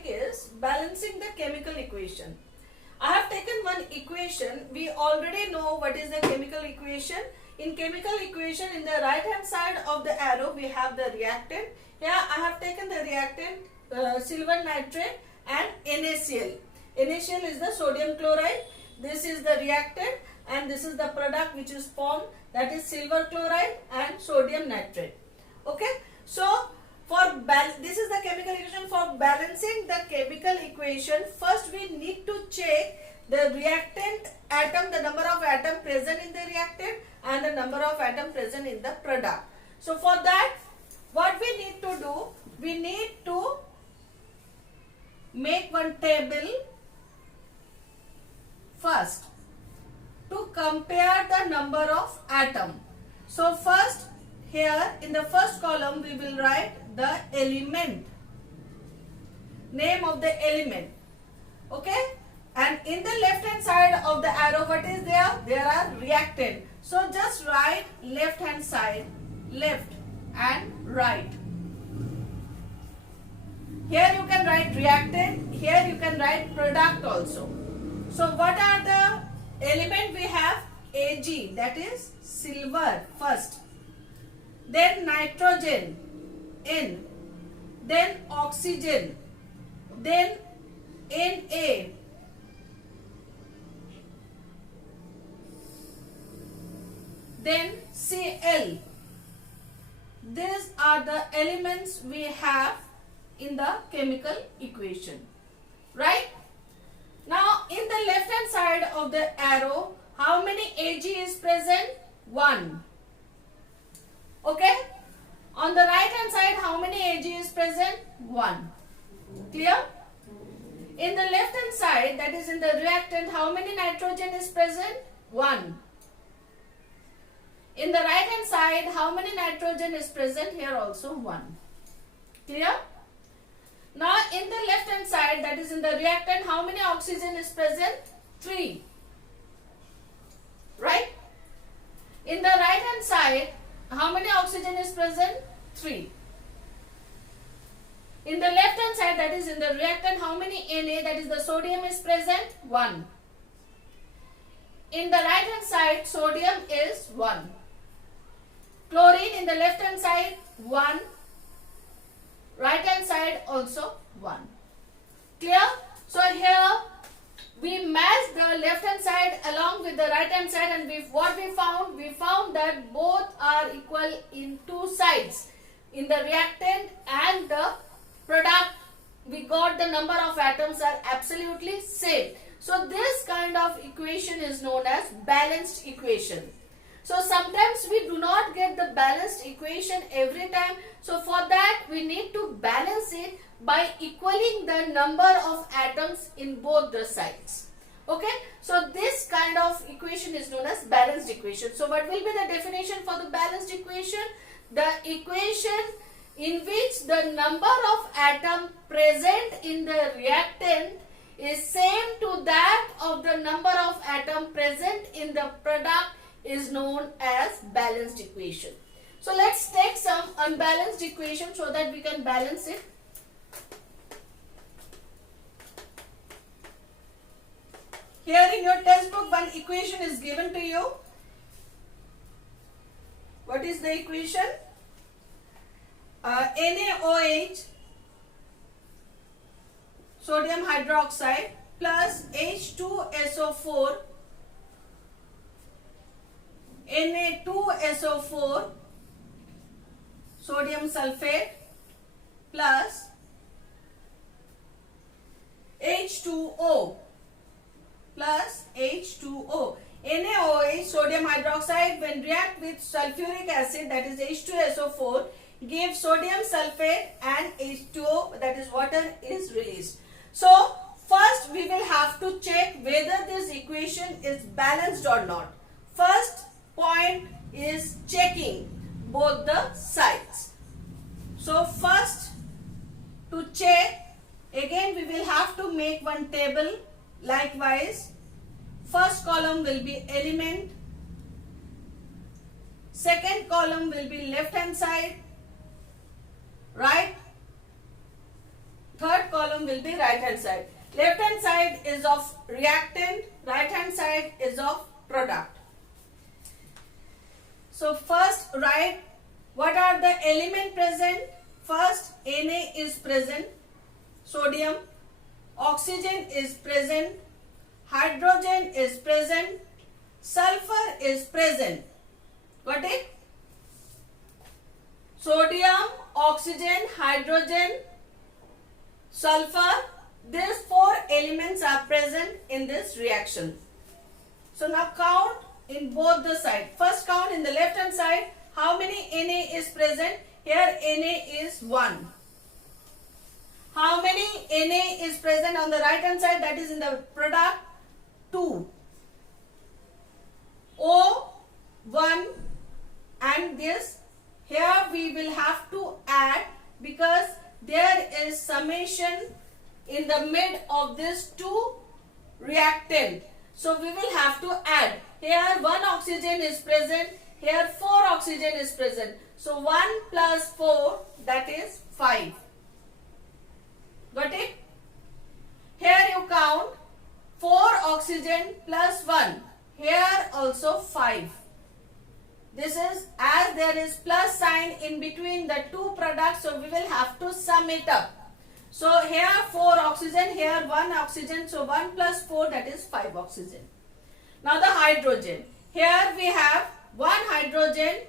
topic is balancing the chemical equation. I have taken one equation. We already know what is the chemical equation. In chemical equation, in the right hand side of the arrow, we have the reactant. Here I have taken the reactant silver nitrate and NaCl. NaCl is the sodium chloride. This is the reactant and this is the product which is formed, that is silver chloride and sodium nitrate. Okay. So this is the chemical equation. For balancing the chemical equation, first we need to check the reactant atom, the number of atom present in the reactant and the number of atom present in the product. So for that, what we need to do, we need to make one table first to compare the number of atom. So first, here in the first column we will write the element, name of the element. Okay, and in the left hand side of the arrow, what is there? There are reactant. So just write left hand side, left and right. Here you can write reactant, here you can write product also. So what are the element we have? Ag, that is silver first, then nitrogen, N, then oxygen, then Na, then Cl. These are the elements we have in the chemical equation, right? Now in the left hand side of the arrow, how many Ag is present? 1. Okay. On the right hand side, how many Ag is present? 1. Clear? In the left hand side, that is in the reactant, how many nitrogen is present? 1. In the right hand side, how many nitrogen is present? Here also 1. Clear? Now in the left hand side, that is in the reactant, how many oxygen is present? 3. Right? In the right hand side, how many oxygen is present? 3. In the left hand side, that is in the reactant, how many Na, that is the sodium is present? 1. In the right hand side, sodium is 1. Chlorine in the left hand side, 1. Right hand side also 1. Clear? So here we match the left hand side along with the right hand side, and what we found? We found that both are equal in two sides. In the reactant and the product, we got the number of atoms are absolutely same. So this kind of equation is known as balanced equation. So sometimes we do not get the balanced equation every time. So for that we need to balance it by equaling the number of atoms in both the sides. Okay. So this kind of equation is known as balanced equation. So what will be the definition for the balanced equation? The equation in which the number of atom present in the reactant is same to that of the number of atom present in the product is known as balanced equation. So let's take some unbalanced equation so that we can balance it. Here in your textbook, one equation is given to you. What is the equation? NaOH, sodium hydroxide, plus H2SO4, Na2SO4, sodium sulfate, plus H2O, plus H2O. NaOH, sodium hydroxide, when react with sulfuric acid, that is H2SO4, gives sodium sulfate and H2O, that is water, is released. So first we will have to check whether this equation is balanced or not. First point is checking both the sides. So first, to check, again we will have to make one table. Likewise, first column will be element, second column will be left hand side, right, third column column will be right hand side. Left hand side is of reactant, right hand side is of product. So first write what are the element present. First Na is present, sodium, oxygen is present, hydrogen is present, sulfur is present. Got it? Sodium, oxygen, hydrogen, sulfur, these 4 elements are present in this reaction. So now count in both the sides. First count in the left hand side, how many Na is present? Here Na is 1. How many Na is present on the right hand side, that is in the product? 2. O, 1, and this. Here we will have to add because there is summation in the mid of this 2 reactant. So we will have to add. Here 1 oxygen is present. Here 4 oxygen is present. So 1 plus 4, that is 5. Got it? Here you count 4 oxygen plus 1. Here also 5. This is as there is plus sign in between the 2 products, so we will have to sum it up. So here 4 oxygen, here 1 oxygen, so 1 plus 4, that is 5 oxygen. Now the hydrogen. Here we have 1 hydrogen.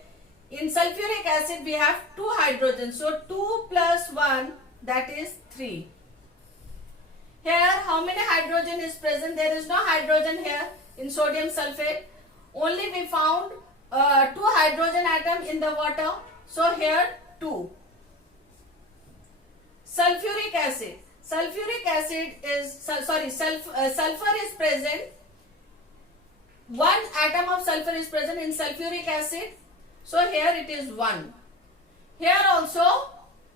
In sulfuric acid we have 2 hydrogens, so 2 plus 1, that is 3. Here how many hydrogen is present? There is no hydrogen here in sodium sulfate. Only we found 2 hydrogen atom in the water. So here 2. Sulfuric acid. Sulfuric acid is, sulfur is present. 1 atom of sulfur is present in sulfuric acid. So here it is 1. Here also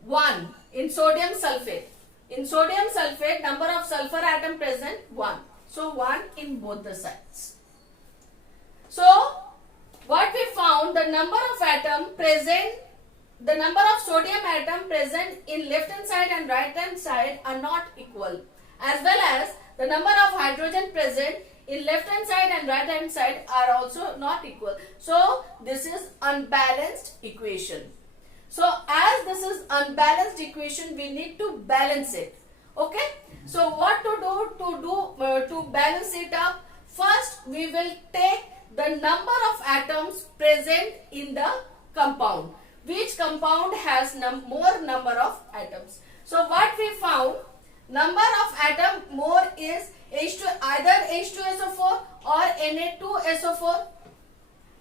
1 in sodium sulfate. In sodium sulfate, number of sulfur atom present 1. So 1 in both the sides. So what we found, the number of atom present, the number of sodium atom present in left hand side and right hand side are not equal, as well as the number of hydrogen present in left hand side and right hand side are also not equal. So this is unbalanced equation. So as this is unbalanced equation, we need to balance it. Okay. So what to do to balance it up? First we will take the number of atoms present in the compound. Which compound has more number of atoms? So what we found, number of atom more is either H2SO4 or Na2SO4.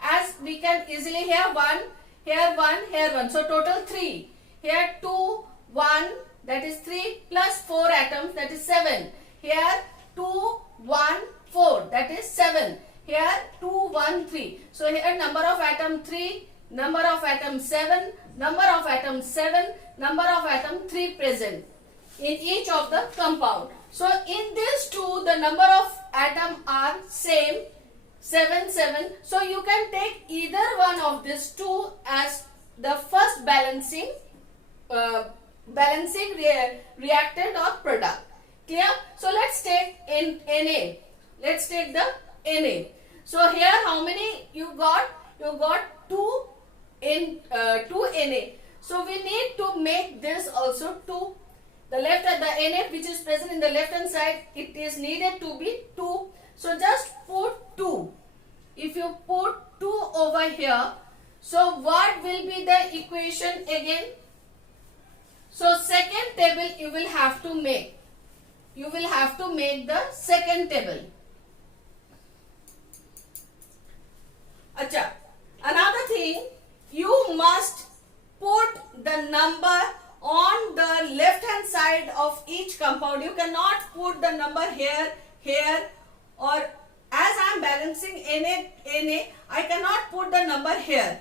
As we can easily here 1, here 1, here 1. So total 3. Here 2, 1, that is 3 plus 4 atoms, that is 7. Here 2, 1, 4, that is 7. Here 2, 1, 3. So here number of atom 3, number of atom 7, number of atom 7, number of atom 3 present in each of the compound. So in these two, the number of atom are same, 7, 7. So you can take either one of these two as the first balancing reactant or product. Clear? So let's take in Na. Let's take the Na. So here how many you got? You got 2 in 2 Na. So we need to make this also 2. The Na which is present in the left hand side, it is needed to be 2. So just put 2. If you put 2 over here, so what will be the equation again? So second table you will have to make. You will have to make the second table. Acha. Another thing, you must put the number on the left hand side of each compound. You cannot put the number here, here, or as I am balancing Na, I cannot put the number here.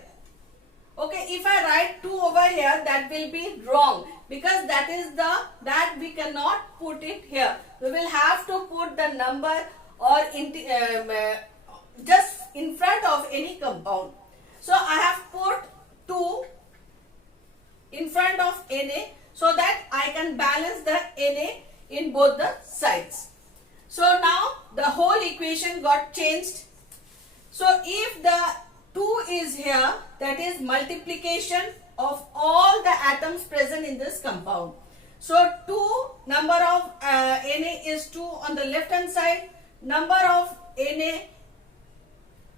Okay, if I write 2 over here, that will be wrong, because that we cannot put it here. We will have to put the number or just in front of any compound. So I have put 2 in front of Na so that I can balance the Na in both the sides. So now the whole equation got changed. So if the 2 is here, that is multiplication of all the atoms present in this compound. So 2, number of Na is 2 on the left hand side, number of Na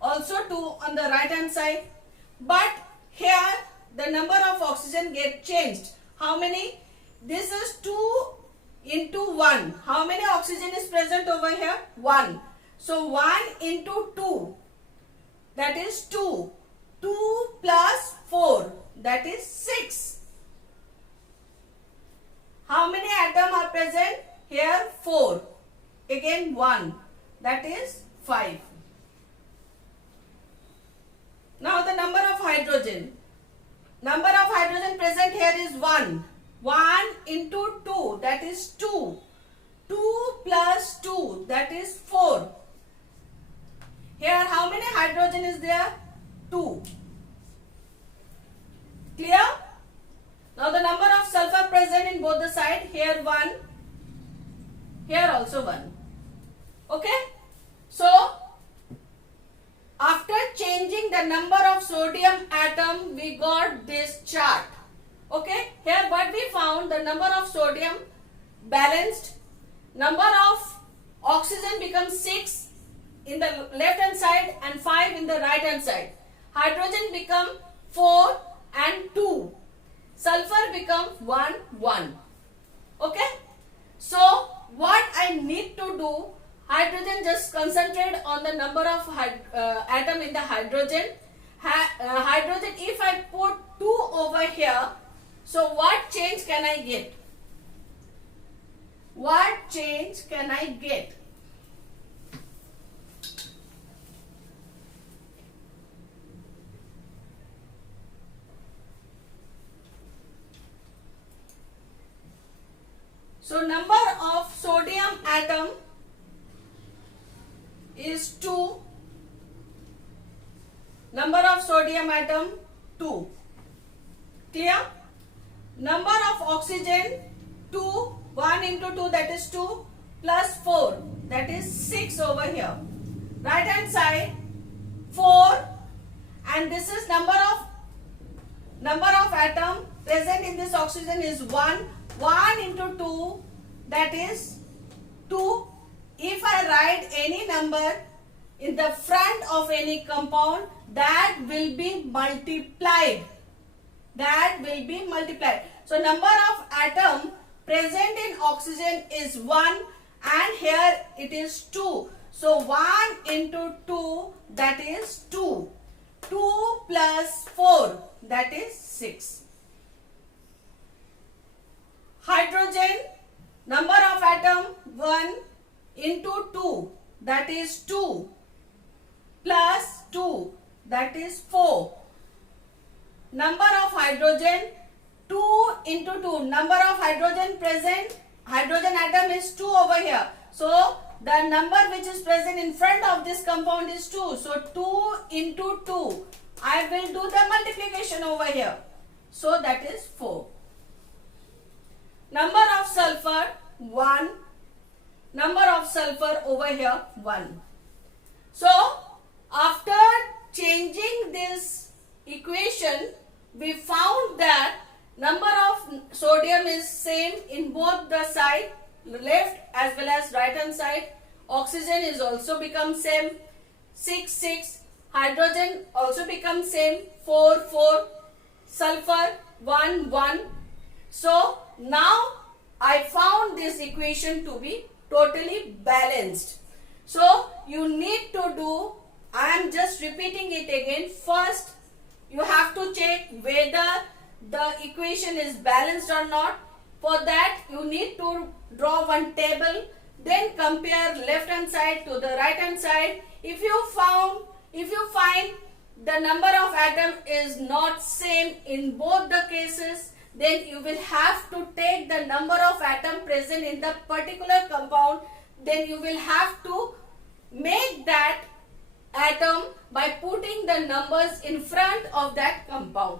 also 2 on the right hand side. But here the number of oxygen get changed. How many? This is 2 into 1. How many oxygen is present over here? 1. So 1 into 2, that is 2. 2 plus 4, that is 6. How many atoms are present? Here 4. Again 1, that is 5. Now the number of hydrogen. Number of hydrogen present here is 1. 1 into 2, that is 2. 2 plus 2, that is 4. Here how many hydrogen is there? 2. Clear? Now the number of sulfur present in both the sides. Here 1. Here also 1. Okay? So after changing the number of sodium atom, we got this chart. Okay, here what we found, the number of sodium balanced, number of oxygen becomes 6 in the left hand side and 5 in the right hand side. Hydrogen become 4 and 2. Sulfur become 1, 1. Okay, so what I need to do, hydrogen just concentrate on the number of atom in the hydrogen. Hydrogen, if I put 2 over here, so what change can I get? What change can I get? So number of sodium atom is 2. Number of sodium atom 2. Clear? Number of oxygen 2. 1 into 2, that is 2, plus 4, that is 6 over here. Right hand side 4, and this is number of atom present in this oxygen is 1. 1 into 2, that is 2. If I write any number in the front of any compound, that will be multiplied. That will be multiplied. So number of atom present in oxygen is 1 and here it is 2. So 1 into 2, that is 2. 2 plus 4, that is 6. Hydrogen, number of atom 1 into 2, that is 2, plus 2, that is 4. Number of hydrogen 2 into 2, number of hydrogen present, hydrogen atom is 2 over here. So the number which is present in front of this compound is 2. So 2 into 2, I will do the multiplication over here. So that is 4. Number of sulfur 1. Number of sulfur over here 1. So after changing this equation, we found that number of sodium is same in both the side, left as well as right hand side. Oxygen is also become same, 6, 6. Hydrogen also becomes same, 4, 4. Sulfur 1, 1. So now I found this equation to be totally balanced. So you need to do, I am just repeating it again. First, you have to check whether the equation is balanced or not. For that, you need to draw one table, then compare left hand side to the right hand side. If you find the number of atom is not same in both the cases, then you will have to take the number of atom present in the particular compound. Then you will have to make that atom by putting the numbers in front of that compound.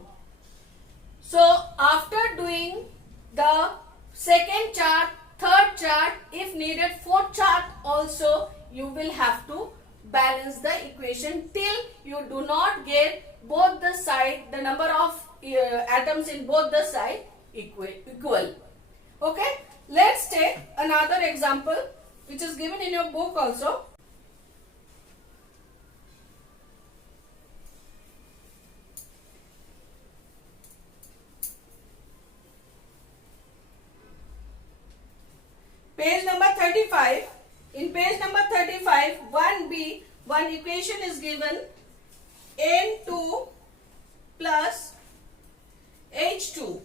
So after doing the second chart, third third chart, if needed, fourth chart also you will have to balance the equation till you do not get both the side, the number of atoms in both the side equal. Okay, let's take another example which is given in your book also. Page number 35. In page number 35, 1b, one equation is given, N2 plus H2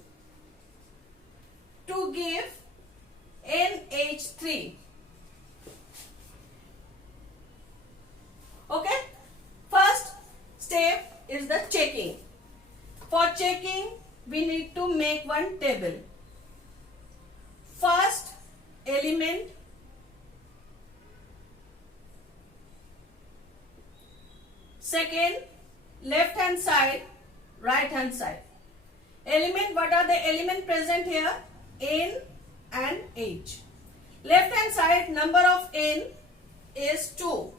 to give NH3. Okay, first step is the checking. For checking, we need to make one table. First element, second left hand side, right hand side. Element, what are the element present here? N and H. Left hand side, number of N is 2.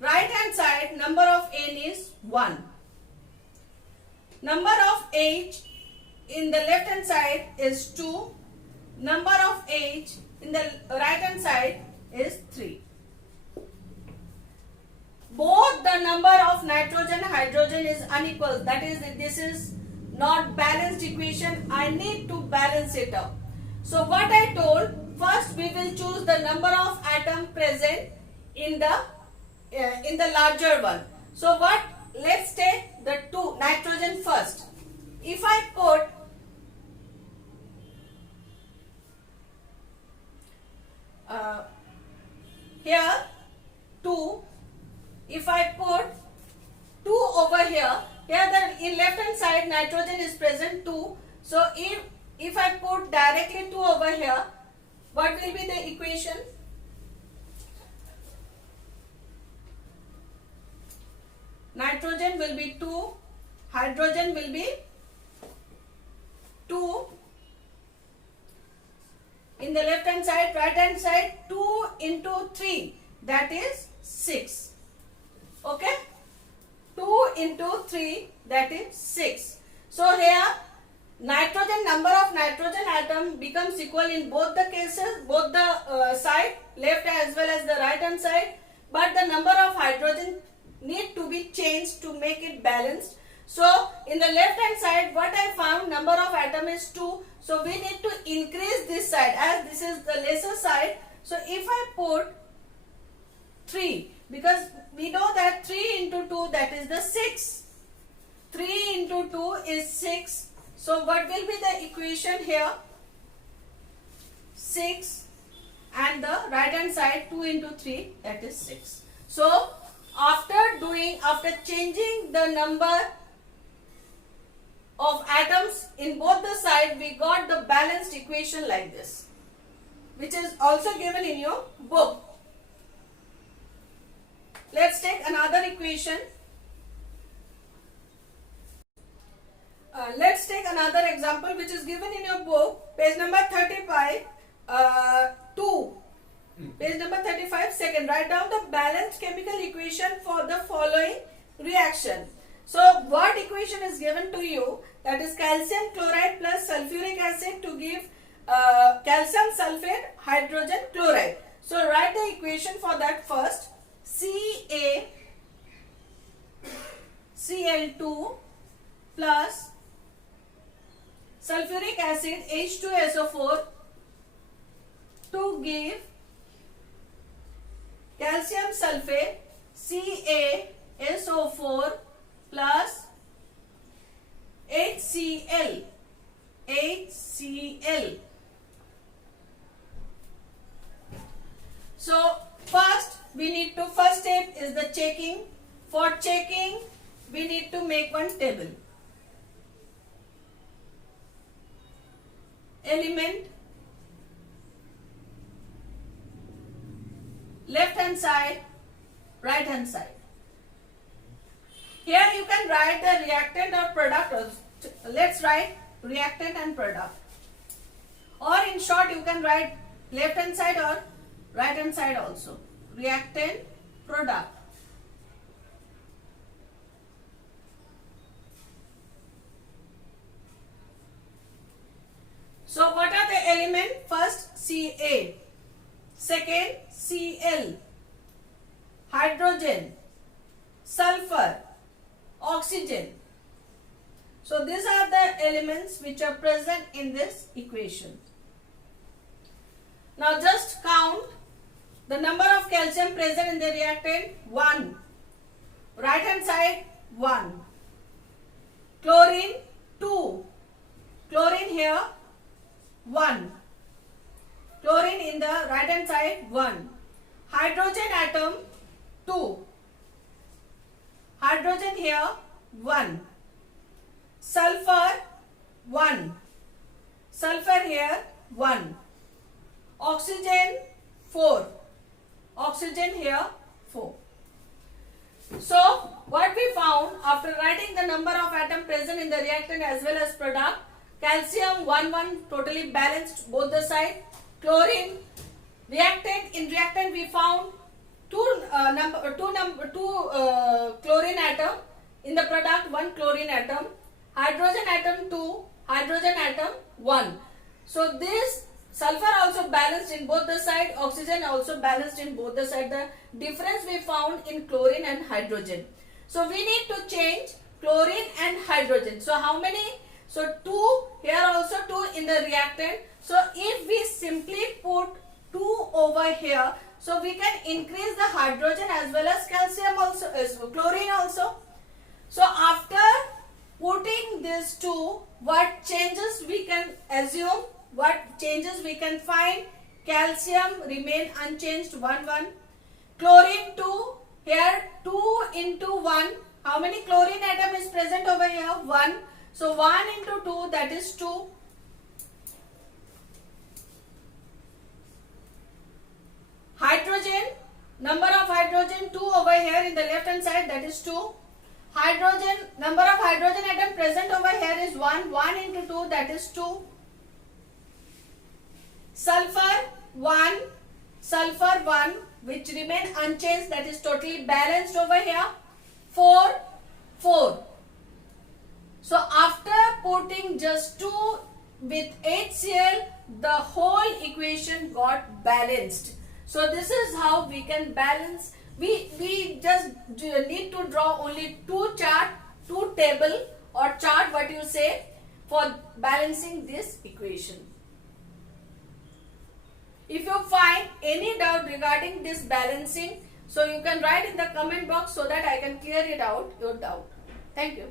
Right hand side, number of N is 1. Number of H in the left hand side is 2. Number of H in the right hand side is 3. Both the number of nitrogen and hydrogen is unequal. That is, this is not balanced equation. I need to balance it out. So what I told, first we will choose the number of atom present in the larger one. So what? Let's take the 2 nitrogen first. If I put here 2, if I put 2 over here the in left hand side nitrogen is present 2. So if I put directly 2 over here, what will be the equation? Nitrogen will be 2, hydrogen will be 2. In the left hand side, right hand side, 2 into 3, that is 6. Okay, 2 into 3, that is 6. So here nitrogen, number of nitrogen atom becomes equal in both the cases, both the side, left as well as the right hand side, but the number of hydrogen need to be changed to make it balanced. So in the left hand side, what I found, number of atom is 2. So we need to increase this side as this is the lesser side. So if I put 3, because we know that 3 into 2, that is the 6. 3 into 2 is 6. So what will be the equation here? 6, and the right hand side 2 into 3, that is 6. So after changing the number of atoms in both the sides, we got the balanced equation like this, which is also given in your book. Let's take another equation. Let's take another example which is given in your book, page number 35, 2. Page number 35, second. Write down the balanced chemical equation for the following reaction. So what equation is given to you? That is calcium chloride plus sulfuric acid to give calcium sulfate hydrogen chloride. So write the equation for that first. CaCl2 plus sulfuric acid H2SO4 to give calcium sulfate CaSO4 plus HCl. So first step is the checking. For checking, we need to make one table. Element, left hand side, right hand side. Here you can write the reactant or product. Let's write reactant and product. or in short you can write left hand side or right hand side also. Reactant product. So what are the elements? First Ca, second Cl, hydrogen, sulfur, oxygen. So these are the elements which are present in this equation. Now just count the number of calcium present in the reactant. 1. Right hand side 1. Chlorine 2. Chlorine here 1. Chlorine in the right hand side 1. Hydrogen atom 2. Hydrogen here 1. Sulfur 1. Sulfur here 1. Oxygen 4. Oxygen here 4. So what we found after writing the number of atoms present in the reactant as well as product, calcium 1 totally balanced both the side. Chlorine reactant, in reactant we found two chlorine atom, in the product 1 chlorine atom, hydrogen atom 2, hydrogen atom 1. So this sulfur also balanced in both the side, oxygen also balanced in both the side. The difference we found in chlorine and hydrogen. So we need to change chlorine and hydrogen. So how many? So 2, here also 2 in the reactant. So if we simply put 2 over here, so we can increase the hydrogen as well as calcium also, chlorine also. So after putting these 2, what changes we can assume? What changes we can find? Calcium remain unchanged 1. Chlorine 2, here 2 into 1. How many chlorine atom is present over here? 1. So 1 into 2, that is 2. Hydrogen, number of hydrogen 2 over here in the left hand side, that is 2. Hydrogen, number of hydrogen atom present over here is 1. 1 into 2, that is 2. Sulfur 1, sulfur 1, which remain unchanged, that is totally balanced over here. 4. So after putting just 2 with HCl, the whole equation got balanced. So this is how we can balance. We just need to draw only 2 chart, 2 table or chart, what you say, for balancing this equation. If you find any doubt regarding this balancing, so you can write in the comment box so that I can clear it out, your doubt. Thank you.